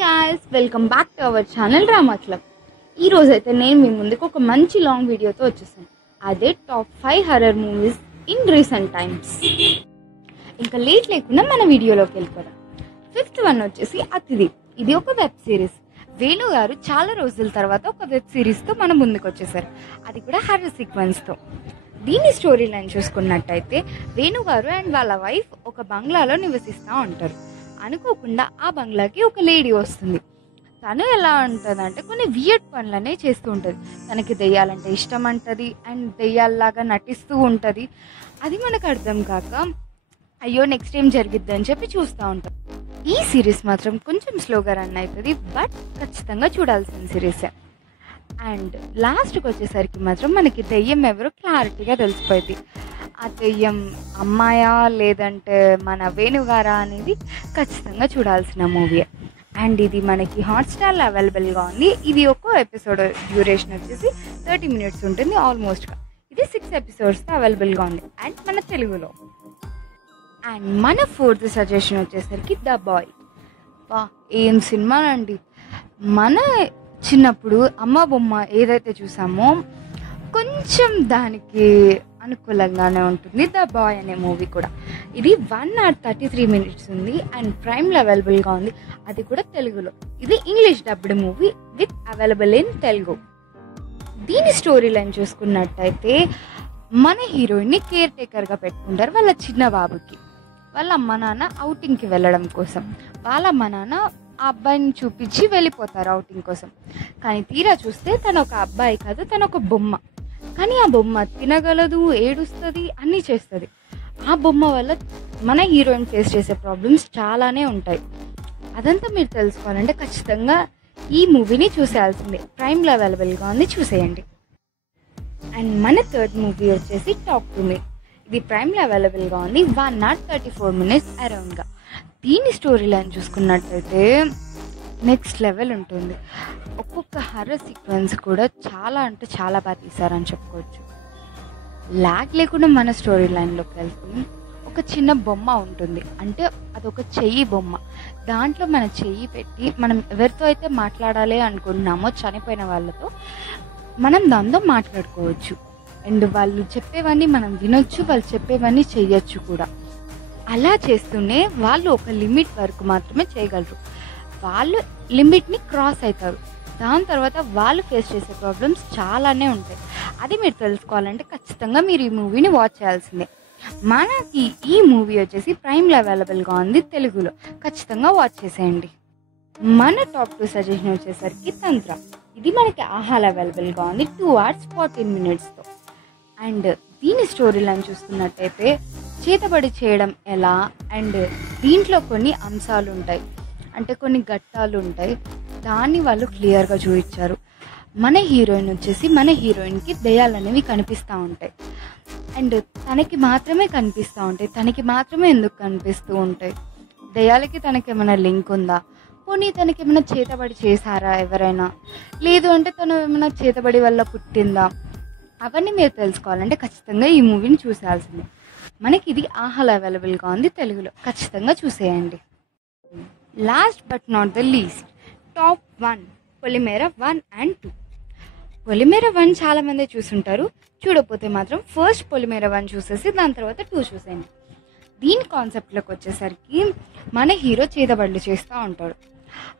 Guys, welcome back to our channel drama club. ఈరోజు అయితే నేను మీ ముందుకు ఒక మంచి లాంగ్ వీడియోతో వచ్చేసాను. అదే top 5 horror movies in recent times. ఇంకా లేట్ లేకుండా మన వీడియోలోకి వెళ్ళిపోదాం. 5th వన్ వచ్చేసి అతిథి. ఇది ఒక వెబ్ సిరీస్. వేణు గారు చాలా రోజుల తర్వాత ఒక వెబ్ సిరీస్తో మన ముందుకు వచ్చేసారు, అది కూడా హర్రర్ సీక్వెన్స్తో. దీని స్టోరీ లైన్ చూసుకున్నట్టయితే వేణు గారు అండ్ వాళ్ళ వైఫ్ ఒక బంగ్లాలో నివసిస్తూ ఉంటారు. అనుకోకుండా ఆ బంగ్లాకి ఒక లేడీ వస్తుంది. తను ఎలా ఉంటుందంటే కొన్ని వియర్డ్ పనులనే చేస్తూ ఉంటుంది. తనకి దెయ్యాలంటే ఇష్టం అంటది అండ్ దెయ్యాల్లాగా నటిస్తూ ఉంటుంది. అది మనకు అర్థం కాక అయ్యో నెక్స్ట్ ఏం జరిగిద్ది అని చెప్పి చూస్తూ ఉంటాం. ఈ సిరీస్ మాత్రం కొంచెం స్లోగా రన్ అవుతుంది, బట్ ఖచ్చితంగా చూడాల్సిన సిరీసే. అండ్ లాస్ట్కి వచ్చేసరికి మాత్రం మనకి దెయ్యం ఎవరో క్లారిటీగా తెలిసిపోయింది. ఆ దెయ్యం అమ్మాయా లేదంటే మన వేణుగారా అనేది ఖచ్చితంగా చూడాల్సిన మూవీ. అండ్ ఇది మనకి హాట్స్టార్లో అవైలబుల్గా ఉంది. ఇది ఒక ఎపిసోడ్ డ్యూరేషన్ వచ్చేసి 30 minutes ఉంటుంది ఆల్మోస్ట్గా. ఇది 6 episodes అవైలబుల్గా ఉంది అండ్ మన తెలుగులో. అండ్ మన 4th సజెషన్ వచ్చేసరికి ద బాయ్. వా, ఏం సినిమా అండి. మన చిన్నప్పుడు అమ్మ బొమ్మ ఏదైతే చూసామో కొంచెం దానికి అనుకూలంగానే ఉంటుంది ద బాయ్ అనే మూవీ కూడా. ఇది 1 hour 33 minutes ఉంది అండ్ ప్రైమ్లో అవైలబుల్గా ఉంది, అది కూడా తెలుగులో. ఇది English dubbed movie with available in Telugu. దీని స్టోరీ లైన్ చూసుకున్నట్టయితే మన హీరోయిన్ని కేర్ టేకర్గా పెట్టుకుంటారు వాళ్ళ చిన్న బాబుకి. వాళ్ళ అమ్మ నాన్న అవుటింగ్కి వెళ్ళడం కోసం వాళ్ళ అమ్మ నాన్న ఆ అబ్బాయిని చూపించి వెళ్ళిపోతారు అవుటింగ్ కోసం. కానీ తీరా చూస్తే తను ఒక అబ్బాయి కాదు, తను ఒక బొమ్మ. కానీ ఆ బొమ్మ తినగలదు, ఏడుస్తుంది, అన్నీ చేస్తుంది. ఆ బొమ్మ వల్ల మన హీరోయిన్ ఫేస్ చేసే ప్రాబ్లమ్స్ చాలానే ఉంటాయి. అదంతా మీరు తెలుసుకోవాలంటే ఖచ్చితంగా ఈ మూవీని చూసేయాల్సిందే. ప్రైమ్లో అవైలబుల్గా ఉంది, చూసేయండి. అండ్ మన 3rd మూవీ వచ్చేసి టాక్ టు మీ. ఇది ప్రైమ్లో అవైలబుల్గా ఉంది 1 hour 34 minutes అరౌండ్గా. దీని స్టోరీ లైన్ చూసుకున్నట్టయితే నెక్స్ట్ లెవెల్ ఉంటుంది. ఒక్కొక్క హర్రర్ సీక్వెన్స్ కూడా చాలా అంటే చాలా బాగా తీశారని చెప్పుకోవచ్చు. లాగ్ లేకుండా మన స్టోరీ లైన్లోకి వెళ్తే ఒక చిన్న బొమ్మ ఉంటుంది, అంటే అదొక చెయ్యి బొమ్మ. దాంట్లో మన చెయ్యి పెట్టి మనం ఎవరితో అయితే మాట్లాడాలి అనుకుంటున్నామో చనిపోయిన వాళ్ళతో మనం దాంతో మాట్లాడుకోవచ్చు. అండ్ వాళ్ళు చెప్పేవన్నీ మనం వినొచ్చు, వాళ్ళు చెప్పేవన్నీ చెయ్యొచ్చు కూడా. అలా చేస్తూనే వాళ్ళు ఒక లిమిట్ వరకు మాత్రమే చేయగలరు. వాళ్ళు లిమిట్ని క్రాస్ అవుతారు. దాని తర్వాత వాళ్ళు ఫేస్ చేసే ప్రాబ్లమ్స్ చాలానే ఉంటాయి. అది మీరు తెలుసుకోవాలంటే ఖచ్చితంగా మీరు ఈ మూవీని వాచ్ చేయాల్సిందే. మనకి ఈ మూవీ వచ్చేసి ప్రైమ్లో అవైలబుల్గా ఉంది తెలుగులో, ఖచ్చితంగా వాచ్ చేసేయండి. మన టాప్ 2 సజెషన్ వచ్చేసరికి తంత్ర. ఇది మనకి ఆహాలో అవైలబుల్గా ఉంది 2 hours 14 minutesతో. అండ్ దీని స్టోరీ లైన్ చూస్తున్నట్టయితే చేతబడి చేయడం ఎలా, అండ్ దీంట్లో కొన్ని అంశాలు ఉంటాయి, అంటే కొన్ని ఘట్టాలు ఉంటాయి. దాన్ని వాళ్ళు క్లియర్గా చూపించారు. మన హీరోయిన్ వచ్చేసి మన హీరోయిన్కి దెయ్యాలు అనేవి కనిపిస్తూ ఉంటాయి అండ్ తనకి మాత్రమే కనిపిస్తూ ఉంటాయి. తనకి మాత్రమే ఎందుకు కనిపిస్తూ ఉంటాయి? దెయ్యాలకి తనకి ఏమైనా లింక్ ఉందా? పోనీ తనకి ఏమైనా చేతబడి చేశారా ఎవరైనా? లేదు అంటే తను ఏమైనా చేతబడి వల్ల పుట్టిందా? అవన్నీ మీరు తెలుసుకోవాలంటే ఖచ్చితంగా ఈ మూవీని చూసేయాల్సిందే. మనకి ఇది ఆహాలో అవైలబుల్గా ఉంది తెలుగులో, ఖచ్చితంగా చూసేయండి. Last but not the least top 1 Polimera 1 and 2. పొలిమేర 1 చాలామంది చూసుంటారు, చూడకపోతే మాత్రం ఫస్ట్ పొలిమేర 1 చూసేసి దాని తర్వాత 2 చూసేయండి. దీని కాన్సెప్ట్లోకి వచ్చేసరికి మన హీరో చేతబడులు చేస్తూ ఉంటాడు.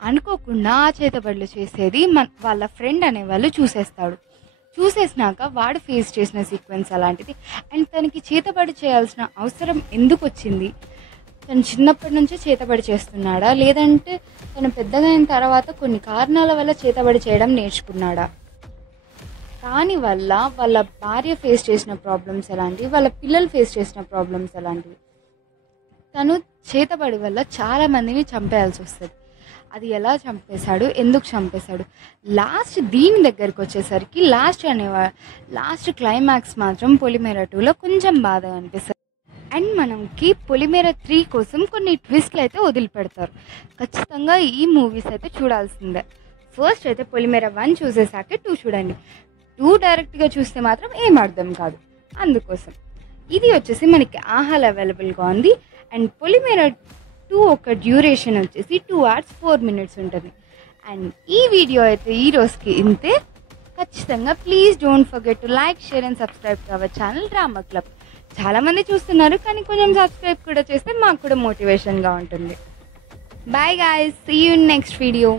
అనుకోకుండా ఆ చేతబడులు చేసేది వాళ్ళ ఫ్రెండ్ అనేవాళ్ళు చూసేస్తాడు. చూసేసినాక వాడు ఫేస్ చేసిన సీక్వెన్స్ అలాంటిది. అండ్ తనకి చేతబడి చేయాల్సిన అవసరం ఎందుకు వచ్చింది? తను చిన్నప్పటి నుంచే చేతబడి చేస్తున్నాడా, లేదంటే తను పెద్దగా అయిన తర్వాత కొన్ని కారణాల వల్ల చేతబడి చేయడం నేర్చుకున్నాడా? దాని వల్ల వాళ్ళ భార్య ఫేస్ చేసిన ప్రాబ్లమ్స్ ఎలాంటివి, వాళ్ళ పిల్లలు ఫేస్ చేసిన ప్రాబ్లమ్స్ ఎలాంటివి. తను చేతబడి వల్ల చాలా మందిని చంపేయాల్సి వస్తుంది. అది ఎలా చంపేశాడు, ఎందుకు చంపేశాడు? లాస్ట్ దీని దగ్గరికి వచ్చేసరికి లాస్ట్ క్లైమాక్స్ మాత్రం పొలిమేర 2లో కొంచెం బాధగా అనిపిస్తుంది. అండ్ మనకి పొలిమేర 3 కోసం కొన్ని ట్విస్ట్లు అయితే వదిలిపెడతారు. ఖచ్చితంగా ఈ మూవీస్ అయితే చూడాల్సిందే. ఫస్ట్ అయితే పొలిమేర 1 చూసేసాకే 2 చూడండి. 2 డైరెక్ట్గా చూస్తే మాత్రం ఏం అర్థం కాదు. అందుకోసం ఇది వచ్చేసి మనకి ఆహాలో అవైలబుల్గా ఉంది. అండ్ పొలిమేర టూ ఒక డ్యూరేషన్ వచ్చేసి 2 hours 4 minutes ఉంటుంది. అండ్ ఈ వీడియో అయితే ఈ రోజుకి ఇంతే. ఖచ్చితంగా please don't forget to like, share and subscribe to our channel drama club. చాలామంది చూస్తున్నారు, కానీ కొంచెం సబ్స్క్రైబ్ కూడా చేస్తే మాకు కూడా మోటివేషన్గా ఉంటుంది. Bye guys, see you in next video.